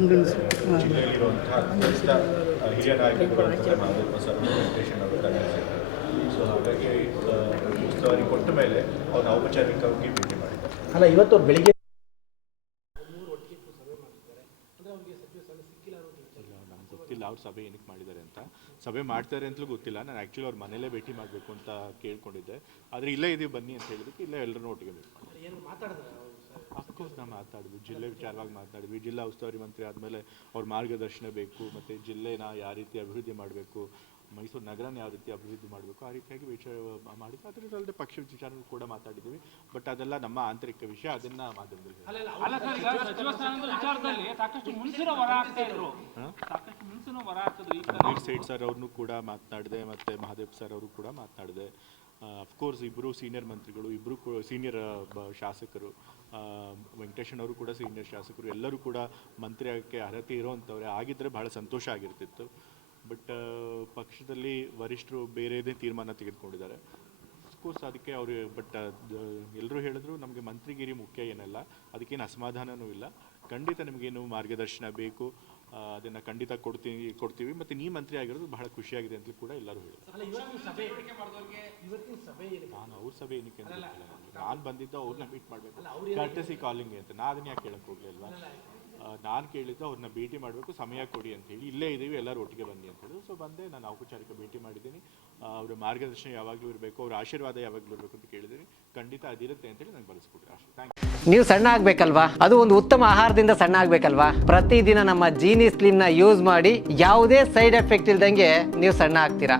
ಜಿಲ್ಲೆಯಲ್ಲಿರುವಂತಹ ಅತ್ಯಂತ ಹಿರಿಯ ನಾಯಕರು ಮಾದೇವ ಸರ್ ವೆಂಕಟೇಶನ್ ಅವರು ಕರೆಸಿದ್ದಾರೆ. ಸೊ ಹಾಗಾಗಿ ಉಸ್ತುವಾರಿ ಕೊಟ್ಟ ಮೇಲೆ ಅವ್ರು ಔಪಚಾರಿಕವಾಗಿ ಭೇಟಿ ಮಾಡಿದ್ದಾರೆ. ಅಲ್ಲ, ಇವತ್ತು ಅವ್ರು ಬೆಳಿಗ್ಗೆ ನಮ್ಗೆ ಗೊತ್ತಿಲ್ಲ ಅವ್ರು ಸಭೆ ಏನಕ್ಕೆ ಮಾಡಿದ್ದಾರೆ ಅಂತ. ಸಭೆ ಮಾಡ್ತಾರೆ ಅಂತಲೂ ಗೊತ್ತಿಲ್ಲ. ನಾನು ಆ್ಯಕ್ಚುಲಿ ಅವ್ರ ಮನೇಲೇ ಭೇಟಿ ಮಾಡಬೇಕು ಅಂತ ಕೇಳ್ಕೊಂಡಿದ್ದೆ. ಆದರೆ ಇಲ್ಲೇ ಇದೀವಿ ಬನ್ನಿ ಅಂತ ಹೇಳಿದಕ್ಕೆ ಇಲ್ಲೇ ಎಲ್ಲರೂ ಒಟ್ಟಿಗೆ ಭೇಟಿ ಮಾಡಿದ್ರು. ಅಫ್ಕೋರ್ಸ್ ನಾವು ಮಾತಾಡಿದ್ವಿ, ಜಿಲ್ಲೆ ವಿಚಾರವಾಗಿ ಮಾತಾಡಿದ್ವಿ. ಜಿಲ್ಲಾ ಉಸ್ತುವಾರಿ ಮಂತ್ರಿ ಆದಮೇಲೆ ಅವ್ರ ಮಾರ್ಗದರ್ಶನ ಬೇಕು, ಮತ್ತು ಜಿಲ್ಲೆನ ಯಾವ ರೀತಿ ಅಭಿವೃದ್ಧಿ ಮಾಡಬೇಕು, ಮೈಸೂರು ನಗರನ ಯಾವ ರೀತಿ ಅಭಿವೃದ್ಧಿ ಮಾಡಬೇಕು, ಆ ರೀತಿಯಾಗಿ ವಿಚಾರ ಮಾಡಿದ್ವಿ. ಅದರಲ್ಲದೆ ಪಕ್ಷದ ವಿಚಾರ ಕೂಡ ಮಾತಾಡಿದ್ದೀವಿ. ಬಟ್ ಅದೆಲ್ಲ ನಮ್ಮ ಆಂತರಿಕ ವಿಷಯ, ಅದನ್ನು ಮಾಧ್ಯಮದಲ್ಲಿ ಸೇಠ್ ಸರ್ ಅವ್ರನ್ನೂ ಕೂಡ ಮಾತನಾಡಿದೆ, ಮತ್ತು ಮಹಾದೇವ್ ಸರ್ ಅವರು ಕೂಡ ಮಾತನಾಡಿದೆ. ಅಫ್ಕೋರ್ಸ್ ಇಬ್ಬರು ಸೀನಿಯರ್ ಮಂತ್ರಿಗಳು, ಇಬ್ಬರು ಸೀನಿಯರ್ ಶಾಸಕರು. ವೆಂಕಟೇಶನ್ ಅವರು ಕೂಡ ಸೀನಿಯರ್ ಶಾಸಕರು. ಎಲ್ಲರೂ ಕೂಡ ಮಂತ್ರಿ ಆಗೋಕ್ಕೆ ಅರ್ಹತೆ ಇರೋವಂಥವ್ರೆ. ಆಗಿದ್ದರೆ ಭಾಳ ಸಂತೋಷ ಆಗಿರ್ತಿತ್ತು. ಬಟ್ ಪಕ್ಷದಲ್ಲಿ ವರಿಷ್ಠರು ಬೇರೆದೇ ತೀರ್ಮಾನ ತೆಗೆದುಕೊಂಡಿದ್ದಾರೆ. ಅಫ್ಕೋರ್ಸ್ ಅದಕ್ಕೆ ಅವರು ಬಟ್ ಎಲ್ಲರೂ ಹೇಳಿದ್ರು ನಮಗೆ ಮಂತ್ರಿಗಿರಿ ಮುಖ್ಯ ಏನಲ್ಲ, ಅದಕ್ಕೇನು ಅಸಮಾಧಾನವೂ ಇಲ್ಲ. ಖಂಡಿತ ನಿಮಗೇನು ಮಾರ್ಗದರ್ಶನ ಬೇಕು ಅದನ್ನು ಖಂಡಿತ ಕೊಡ್ತೀವಿ. ಮತ್ತು ನೀವು ಮಂತ್ರಿ ಆಗಿರೋದು ಬಹಳ ಖುಷಿಯಾಗಿದೆ ಅಂತ ಕೂಡ ಎಲ್ಲರೂ ಹೇಳಿದ್ರು. ನಾನು ಅವ್ರ ಸಭೆ ಏನಕ್ಕೆ ಅಂತ ಗೊತ್ತಿಲ್ಲ. ನಾನು ಬಂದಿದ್ದು ಅವ್ರನ್ನ ಮೀಟ್ ಮಾಡಬೇಕು, ಕರ್ಟಸಿ ಕಾಲಿಂಗ್ ಅಂತ. ನಾನು ಅದನ್ನ ಯಾಕೆ ಕೇಳಕ್ಕೆ ಹೋಗಲಿಲ್ವಾ? ನಾನು ಕೇಳಿದ್ದು ಅವ್ರನ್ನ ಭೇಟಿ ಮಾಡಬೇಕು, ಸಮಯ ಕೊಡಿ ಅಂತ ಹೇಳಿ. ಇಲ್ಲೇ ಇದ್ದೀವಿ, ಎಲ್ಲರೂ ಒಟ್ಟಿಗೆ ಬನ್ನಿ ಅಂತ ಹೇಳಿದ್ರು. ಸೊ ಬಂದೆ, ನಾನು ಔಪಚಾರಿಕ ಭೇಟಿ ಮಾಡಿದ್ದೀನಿ. ಅವರ ಮಾರ್ಗದರ್ಶನ ಯಾವಾಗಲೂ ಇರಬೇಕು, ಅವ್ರ ಆಶೀರ್ವಾದ ಯಾವಾಗಲೂ ಇರಬೇಕು ಅಂತ ಕೇಳಿದ್ದೀನಿ. ಖಂಡಿತ ಅದಿರುತ್ತೆ ಅಂತೇಳಿ ನಂಗೆ ಬರೆಸ್ಕೊಡ್ರಿ ಅಷ್ಟೇ. Thank you. ನೀವು ಸಣ್ಣ ಆಗಬೇಕಲ್ವಾ? ಅದು ಒಂದು ಉತ್ತಮ ಆಹಾರದಿಂದ ಸಣ್ಣ ಆಗಬೇಕಲ್ವಾ? ಪ್ರತಿದಿನ ನಮ್ಮ ಜೀನಿ ಸ್ಲಿಮ್ನ ಯೂಸ್ ಮಾಡಿ ಯಾವುದೇ ಸೈಡ್ ಎಫೆಕ್ಟ್ ಇಲ್ದಂಗೆ ನೀವು ಸಣ್ಣ ಆಗ್ತೀರಾ.